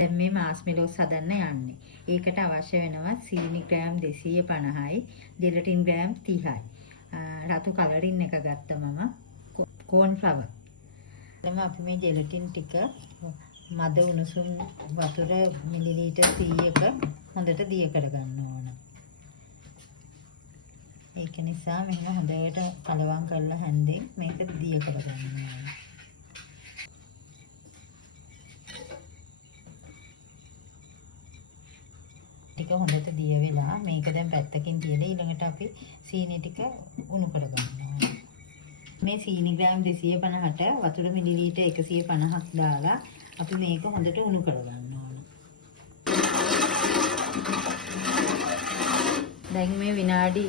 දැන් මේ මාස්මෙලෝස් හදන්න යන්නේ. ඒකට අවශ්‍ය වෙනවා සීනි ග්‍රෑම් 250යි, ජෙලටින් ග්‍රෑම් 30යි. රතු කලරින් එක ගත්ත මම කෝන් ෆ්ලවර්. දැන් අපි මේ ජෙලටින් ටික මද උණුසුම් වතුර මිලිලීටර් 100ක හොඳට දිය කරගන්න ඕන. ඒක නිසා මෙහෙම හොඳට කලවම් කරලා හැන්දෙන් මේක දිය කරගන්න ඕන. ටික හොඳට දිය වෙලා මේක දැන් පැත්තකින් තියලා ඊළඟට අපි සීනි ටික උණු කරගන්නවා. මේ සීනි ග්‍රෑම් 250ට වතුර මිලිලීටර් 150ක් දාලා අපි මේක හොඳට උණු කරගන්න ඕන. දැන් මේ විනාඩි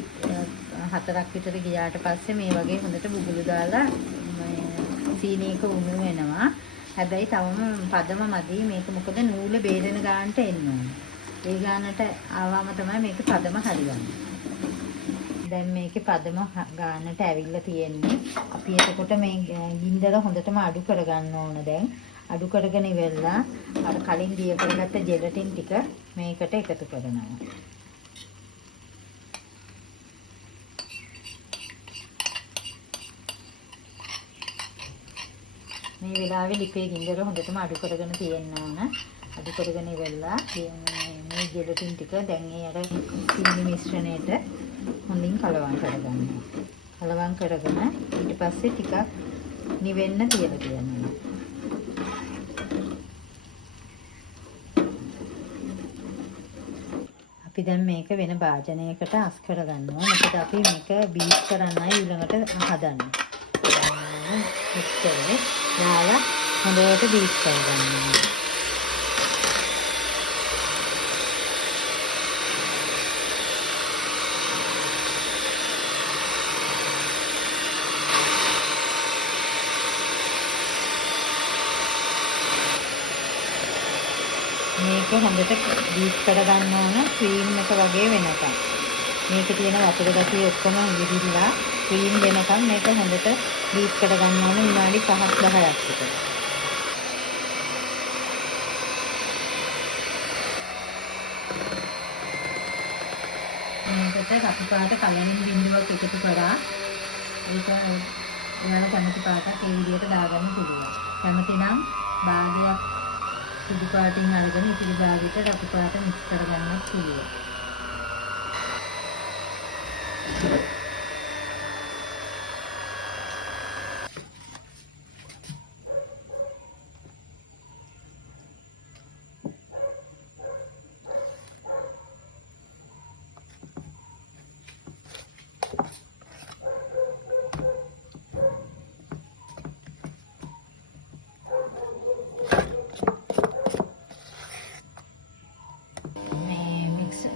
4ක් විතර ගියාට පස්සේ මේ වගේ හොඳට බුබුලු දාලා සීනි එක උණු වෙනවා. හැබැයි තවම පදම මදි. මේක මොකද නූල බේරෙන ගානට එන්න ඕන. ඒ ගානට ආවම තමයි මේක පදම හරියන්නේ. දැන් මේකේ පදම ගානට ඇවිල්ලා තියෙන්නේ. අපි එතකොට මේ ගින්දර හොඳටම අඩු කරගන්න ඕන. දැන් අඩු කරගෙන ඉවරලා අර කලින් දිය කරගත්ත ජෙලටින් ටික මේකට එකතු කරනවා. මේ වෙලාවේ ලිපේ ගින්දර හොඳටම අඩු කරගෙන තියෙන්න ඕන. අඩු කරගෙන ඉවරලා මේ ජෙලටින් ටික දැන් ඒ අර සීනි මිශ්‍රණයට හොඳින් කලවම් කරගන්නවා. කලවම් කරගෙන ඊට පස්සේ ටිකක් නිවෙන්න තියලා තියනවා. අපි දැන් මේක වෙන භාජනයකට අස් කරගන්නවා. මොකද අපි මේක බීට් කරන්නයි ඊළඟට හදන්නේ. මික්සරේ දාලා හොඳට බීට් කරගන්නවා. මේක හොඳට බීට් කරගන්න ඕන ක්‍රීම් එක වගේ වෙනකම්. මේකේ තියෙන වතුර ගතිය ඔක්කොම ඉදිරිලා ක්‍රීම් වෙනකම් මේක හොඳට බීට් කරගන්න ඕන විනාඩි 5-10ක් විතර. මේකට රතු පාට කලින් බිඳුවක් එකතු කරා. ඒක ඔයාලා කැමති පාටක් ඒ විදිහට දාගන්න පුළුවන්. කැමති නම් භාගයක් සුදු පාටින් අරගෙන ඉතිරි භාගයට රතු පාට මික්ස් කරගන්නත් පුළුවන්.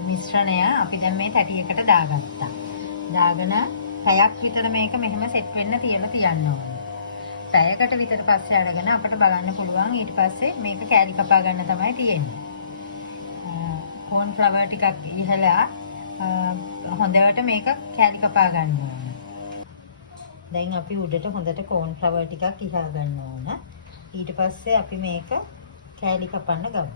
මිශ්‍රණය අපි දැන් මේ තැටියකට දාගත්තා. දාගෙන පැයක් විතර මේක මෙහෙම සෙට් වෙන්න තියන්න ඕනේ. පැයකට විතර පස්සේ අරගෙන අපිට බලන්න පුළුවන් ඊට පස්සේ මේක කෑලි කපා ගන්න තමයි තියෙන්නේ. කෝන් ෆ්ලවර් ටිකක් ඉහලා හොඳට මේක කෑලි කපා ගන්න ඕනේ. දැන් අපි උඩට හොඳට කෝන් ෆ්ලවර් ටිකක් ඉහා ගන්න ඕන. ඊට පස්සේ අපි මේක කෑලි කපන්න ගමු.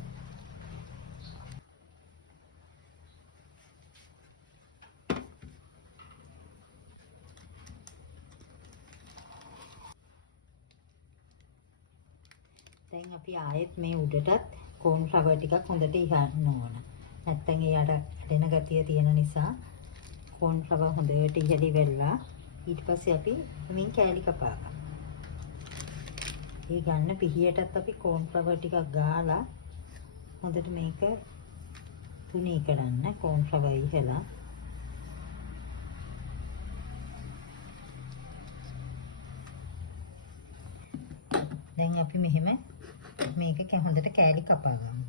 දැන් අපි ආයෙත් මේ උඩටත් කෝන් ෆ්ලවර් ටිකක් හොඳට ඉහන්න ඕන. නැත්තම් ඒ අර දෙන ගතිය තියෙන නිසා කෝන් ෆ්ලවර් හොඳට ඉහළි වෙලා ඊට පස්සේ අපි මේ කෑලි කපා ගන්න. ඒ ගන්න පිහියටත් අපි කෝන් ෆ්ලවර් ටිකක් ගාලා හොඳට මේක තුනී කරන්න. කෝන් ෆ්ලවර් ඉහලා දැන් අපි මෙහෙම මේක හොඳට කෑලි කපා ගමු.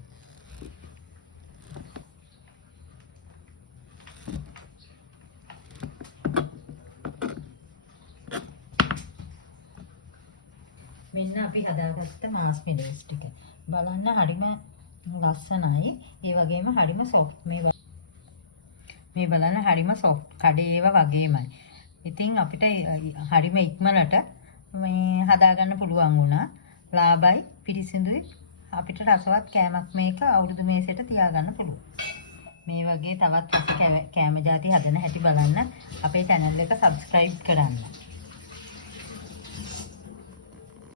මෙන්න අපි හදාගත්ත මාස්මෙලෝස් ටික. බලන්න හරිම ලස්සනයි. ඒ වගේම හරිම සොෆ්ට්. මේ බලන්න හරිම සොෆ්ට්. කඩේ ඒවා වගේමයි. ඉතින් අපිට හරිම ඉක්මනට මේ හදාගන්න පුළුවන් වුණා. ලාභයි, පිරිසිදුයි, අපිට රසවත් කෑමක් මේක අවුරුදු මේසෙට තියාගන්න පුළුවන්. මේ වගේ තවත් රස කෑම જાති හදන හැටි බලන්න අපේ channel එක subscribe කරන්න.